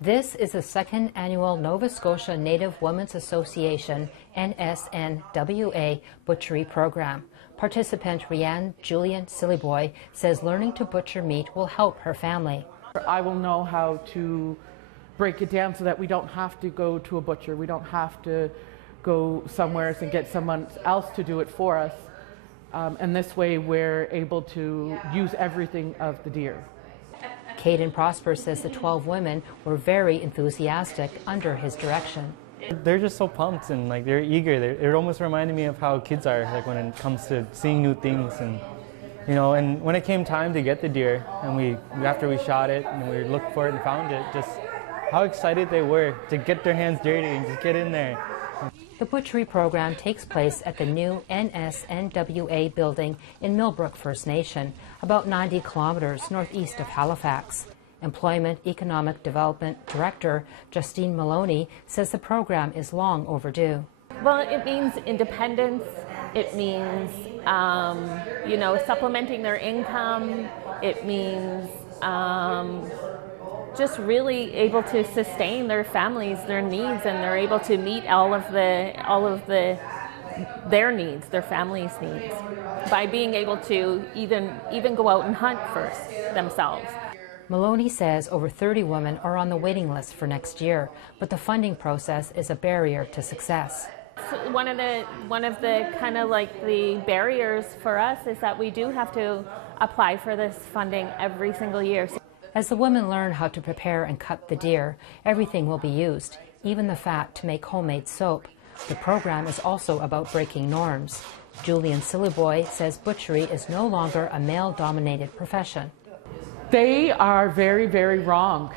This is the second annual Nova Scotia Native Women's Association NSNWA butchery program. Participant Rianne Julian Sillyboy says learning to butcher meat will help her family. I will know how to break it down so that we don't have to go to a butcher. We don't have to go somewhere and get someone else to do it for us. And this way we're able to use everything of the deer. Caden Prosper says the 12 women were very enthusiastic under his direction. They're just so pumped and like they're eager. It almost reminded me of how kids are, like when it comes to seeing new things, and you know. And when it came time to get the deer, and after we shot it and we looked for it and found it, just how excited they were to get their hands dirty and just get in there. The butchery program takes place at the new NSNWA building in Millbrook First Nation, about 90 kilometers northeast of Halifax. Employment Economic Development Director Justine Maloney says the program is long overdue. Well, it means independence. It means, supplementing their income. It means just really able to sustain their families, their needs, and they're able to meet all of their needs, their families' needs, by being able to even go out and hunt first themselves. Maloney says over 30 women are on the waiting list for next year, but the funding process is a barrier to success. One of the kind of like the barriers for us is that we do have to apply for this funding every single year. As the women learn how to prepare and cut the deer, everything will be used, even the fat to make homemade soap. The program is also about breaking norms. Julian Sillyboy says butchery is no longer a male-dominated profession. They are very, very wrong.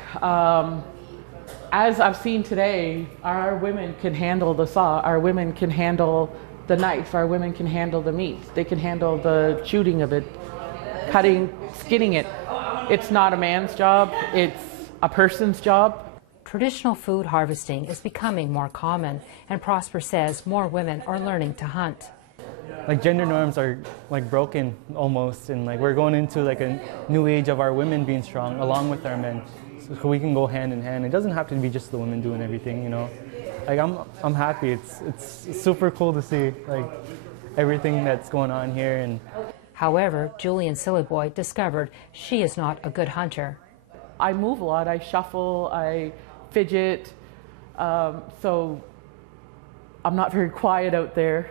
As I've seen today, our women can handle the saw, our women can handle the knife, our women can handle the meat. They can handle the shooting of it, cutting, skinning it. It's not a man's job, it's a person's job. Traditional food harvesting is becoming more common, and Prosper says more women are learning to hunt. Like gender norms are like broken almost, and like we're going into like a new age of our women being strong along with our men, so we can go hand in hand. It doesn't have to be just the women doing everything, you know. Like I'm happy. It's super cool to see like everything that's going on here. And however, Julian Sillyboy discovered she is not a good hunter. I move a lot. I shuffle. I fidget. So I'm not very quiet out there.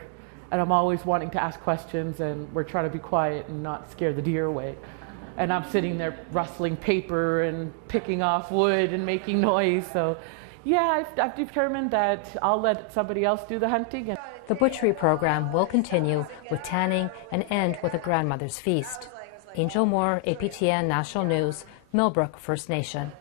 And I'm always wanting to ask questions, and we're trying to be quiet and not scare the deer away. And I'm sitting there rustling paper and picking off wood and making noise. So yeah, I've determined that I'll let somebody else do the hunting. The butchery program will continue with tanning and end with a grandmother's feast. Angel Moore, APTN National News, Millbrook First Nation.